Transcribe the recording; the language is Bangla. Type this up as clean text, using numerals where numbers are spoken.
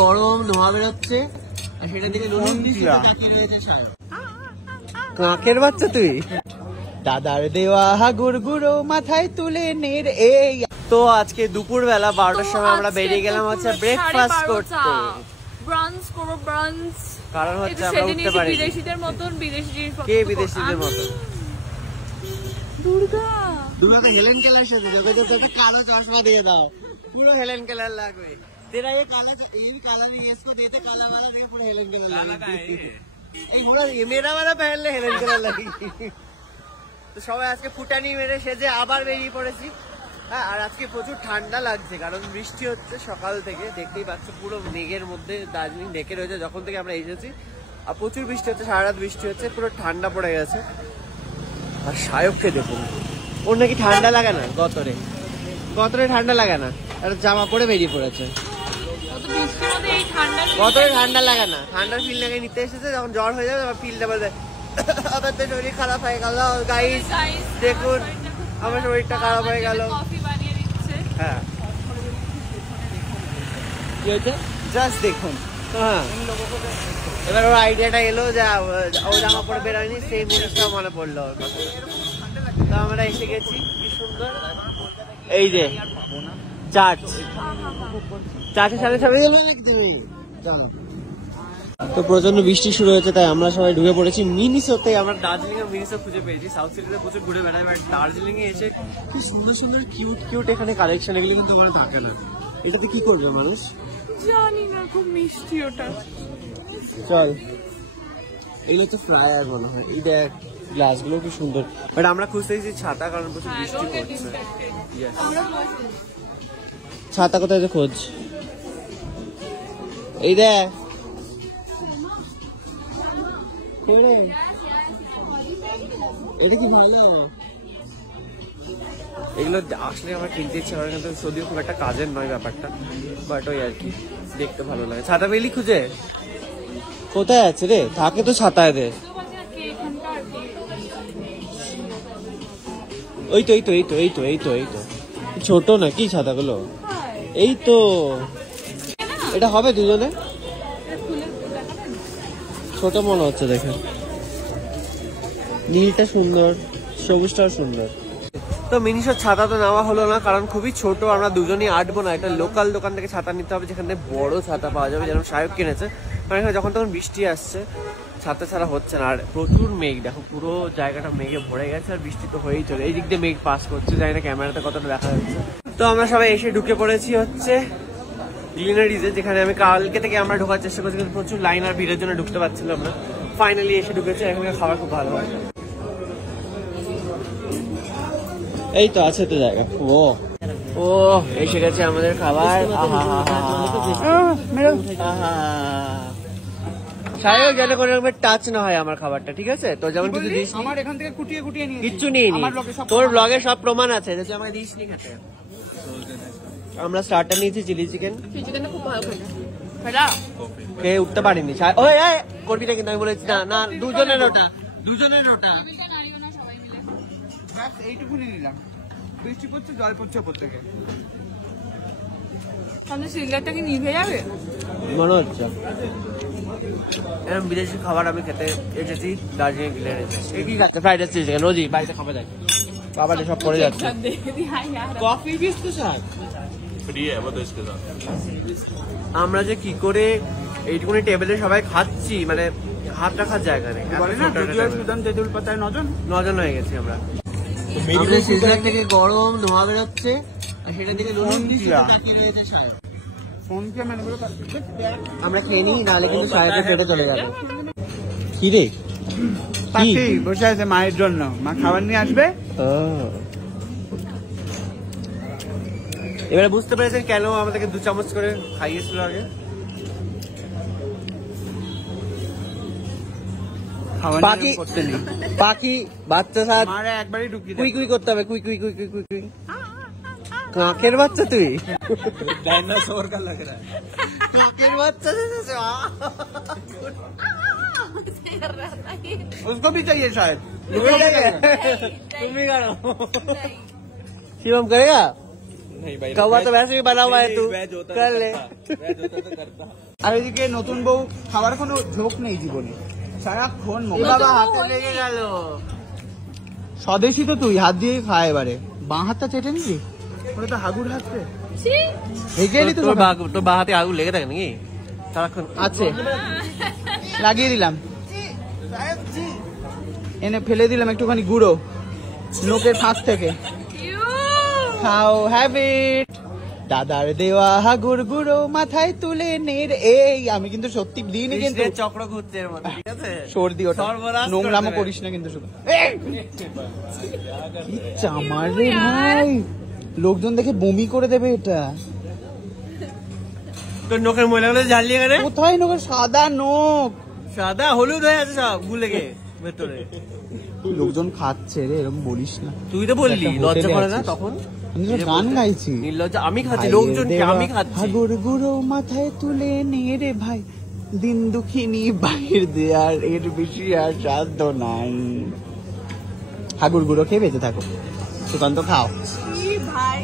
গরম ধোঁয়া বেরোচ্ছে আর সেটার দিকে কাকের বাচ্চা তুই দাদার দেওয়া গুড়গুড়ো মাথায় তুলে নের এই। তো আজকে দুপুর বেলা 12টার সময় আমরা বেরিয়ে গেলাম হচ্ছে ব্রেকফাস্ট করতে। ব্রাঞ্চ করব ব্রাঞ্চ, কারণ হচ্ছে আমরা উঠতে পারি বিদেশিদের মতন বিদেশি জিনিস। কে বিদেশিদের মতন? দুর্গাকে হেলেন কেলার সাথে তোকে কালো চশমা দিয়ে দাও, পুরো হেলেন কেলার লাগবে। तेरा ये काला काला ये इसको देते काला वाला नहीं, पूरा हेलेन कलर लगा এই পুরো মেরা वाला पहन ले हेलेन कलर लगी। তো সবাই আজকে ফুটানি মেরে সেজে আবার বেরিয়ে পড়েছি। হ্যাঁ, আর আজকে প্রচুর ঠান্ডা লাগছে কারণ বৃষ্টি হচ্ছে সকাল থেকে, দেখতেই পাচ্ছ পুরো মেঘের মধ্যে দার্জিলিং ঢেকে রয়েছে যখন থেকে আমরা এসেছি। আর প্রচুর বৃষ্টি হচ্ছে, সারা রাত বৃষ্টি হচ্ছে, পুরো ঠান্ডা পড়ে গেছে। আর সায়ককে দেখুন, ওর নাকি ঠান্ডা লাগে না, গতরে ঠান্ডা লাগে না, আর জামা পরে বেরিয়ে পড়েছে। গতরে ঠান্ডা লাগে না, ঠান্ডার ফিল লাগে নিতে এসেছে, যখন জ্বর হয়ে যাবে ফিলটা বলবে আমার তো শরীর খারাপ হয়ে গেল গাইস, দেখুন আমার শরীরটা খারাপ হয়ে গেল। হ্যাঁ কি হয়েছে জাস্ট দেখুন। হ্যাঁ, এবার ওর আইডিয়াটা এলো যে ও জামা পরে বেরোয়নি, সেই জিনিসটা মনে পড়লো ওর কথা। তো আমরা এসে গেছি, কি সুন্দর এই যে চার্চের সামনে সবাই গেল দেখতে। তো প্রচন্ড বৃষ্টি শুরু হয়েছে, তাই আমরা সবাই ঢুকে পড়েছি মিনিসোতে। আমরা দার্জিলিং এর মিনিসো খুঁজে পেয়েছি, সাউথ সিটিতে প্রচুর ঘুরে বেড়াই, বাট দার্জিলিং এ এসে খুব সুন্দর সুন্দর কিউট এখানে কালেকশন, এগুলো কিন্তু ওখানে থাকে না। এটাতে কি করবে মানুষ জানি না, খুব মিষ্টি ওটা। চল, এগুলো তো ফ্লায়ার মনে হয়। এই দেখ গ্লাস গুলো কি সুন্দর, বাট আমরা খুঁজতেছি ছাতা, কারণ প্রচুর বৃষ্টি পড়ছে। ছাতা কোথায় খোঁজ, এই দেখ এটা কি ভালো। এগুলো আসলে আমার কিনতে ইচ্ছে করে, কিন্তু যদিও খুব একটা কাজের নয় ব্যাপারটা, বাট ওই আর কি দেখতে ভালো লাগে। ছাতা পেলি খুঁজে, কোথায় আছে রে? থাকে তো ছাতায় দে। ওই তো ছোট না কি ছাতাগুলো, এই তো এটা হবে দুজনে, ছোট মনে হচ্ছে দেখে। নীলটা সুন্দর, সবুজটাও সুন্দর। তো মিনিসোর ছাতা তো নেওয়া হলো না, কারণ খুবই ছোট, আমরা দুজনই আটবো না। একটা লোকাল দোকান থেকে ছাতা নিতে হবে, যেখানে বড় ছাতা পাওয়া যাবে, যেরকম সায়ক কিনেছে। কারণ এখানে যখন তখন বৃষ্টি আসছে, ছাতা ছাড়া হচ্ছে না। আর প্রচুর মেঘ, দেখো পুরো জায়গাটা মেঘে ভরে গেছে, আর বৃষ্টি তো হয়েই চলে। এই দিক দিয়ে মেঘ পাস করছে, জানি না ক্যামেরাতে কতটা দেখা যাচ্ছে। তো আমরা সবাই এসে ঢুকে পড়েছি হচ্ছে গ্লিনারিজে, যেখানে আমি কালকে থেকে আমরা ঢোকার চেষ্টা করছি, কিন্তু প্রচুর লাইন আর ভিড়ের জন্য ঢুকতে পারছিলাম না। ফাইনালি এসে ঢুকেছি, এখানে খাবার খুব ভালো হয়। এই তো আছে তো জায়গা। ও এসে গেছে আমাদের খাবার। সায়ক যেন কোনো রকমের টাচ না হয় আমার খাবারটা, ঠিক আছে? তো যেমন কিছু দিস, আমার এখান থেকে কুটিয়ে নিয়ে কিচ্ছু নেই, তোর ব্লগে সব প্রমাণ আছে, যে আমাকে দিস নি খেতে। আমরা স্টার্টার নিয়েছি চিলি চিকেন, খেয়ে উঠতে পারিনি। ওই করবি না কিন্তু, আমি বলেছি না দুজনের ওটা এইটুকুনি নিলাম। বৃষ্টি পড়ছে, জল পড়ছে ওপর থেকে, সিলিন্ডারটা কি নিভে যাবে মনে হচ্ছে। এরকম বিদেশি খাবার আমি খেতে এসেছি দার্জিলিং গ্লিনারিজে। কি খাচ্ছে? ফ্রাইড রাইস, চিলি চিকেন, রোজই বাড়িতে খাবে যায়, বাবাটা সব পড়ে যাচ্ছে। কফি বিস্কুট আমরা যে কি করে এইটুকুনি টেবিলে সবাই খাচ্ছি, মানে হাত রাখার জায়গা নেই। নজন হয়ে গেছি আমরা। সিলিন্ডার থেকে গরম ধোঁয়া বেরোচ্ছে, আর সেটার দিকে আমরা খেয়ে নিই, নাহলে কিন্তু সাহেবের পেটে চলে যাবে। কি রে বসে আছে মায়ের জন্য, মা খাবার নিয়ে আসবে। এবারে বুঝতে পেরেছেন কেন আমাদেরকে 2 চামচ করে খাইয়েছিল আগে। পাখি বাচ্চা সাথ একবারই ঢুকি কুই করতে হবে, কুই কাকের বাচ্চা তুই, ডাইনোসর কা লাগ রা কাকের বাচ্চা। उसको भी चाहिए शायद, तुम भी करो। शिवम करेगा? नहीं भाई, कौवा तो वैसे भी बना हुआ है, तू कर ले। আর এদিকে নতুন বউ খাবার কোনো ঝোঁক নেই জীবনে, সারাক্ষণ এ বাবা হাতে লেগে গেল। স্বদেশী তো তুই, হাত দিয়ে খা এবারে। বাঁ হাতটা চেটে নিবি, ওটা তো হাগুর হাতে হেগে এলি তো। তোর বা হাতে আগুন লেগে থাকে নাকি সারাক্ষণ? আছে, লাগিয়ে দিলাম, এনে ফেলে দিলাম একটুখানি গুঁড়ো নোকের ফাঁক থেকে। খাও, হ্যাভ ইট। দাদার দেওয়া হাগুর গুঁড়ো মাথায় তুলে নের। এই আমি কিন্তু সত্যি দিইনি, কিন্তু চক্র ঘুরছে এর মধ্যে, ঠিক আছে? সর্দি ওটা, নোংরামও করিস না কিন্তু শুধু। কি চামার রে ভাই, লোকজন দেখে বমি করে দেবে এটা। তোর নোকের ময়লাগুলো জ্বালিয়ে গেলে কোথায় নোকের সাদা নোক, সাদা হলুদ হয়ে আছে সব গুলে গে ভেতরে। লোকজন খাচ্ছে রে, এরকম বলিস না। তুই তো বললি একটা লজ্জা হোটেলে করে না আছিস। তখন? আমি তো গান গাইছি। নির্লজ্জা, আমি খাচ্ছি, লোকজন আমি খাচ্ছি। হাগুর গুঁড়ো মাথায় তুলে নে রে ভাই, দিন দুঃখিনী বাইর দেয়ার, এর বেশি আর সাধ্য নাই। হাগুর গুঁড়ো খেয়ে বেঁচে থাকো, সুকান্ত খাও। ভাই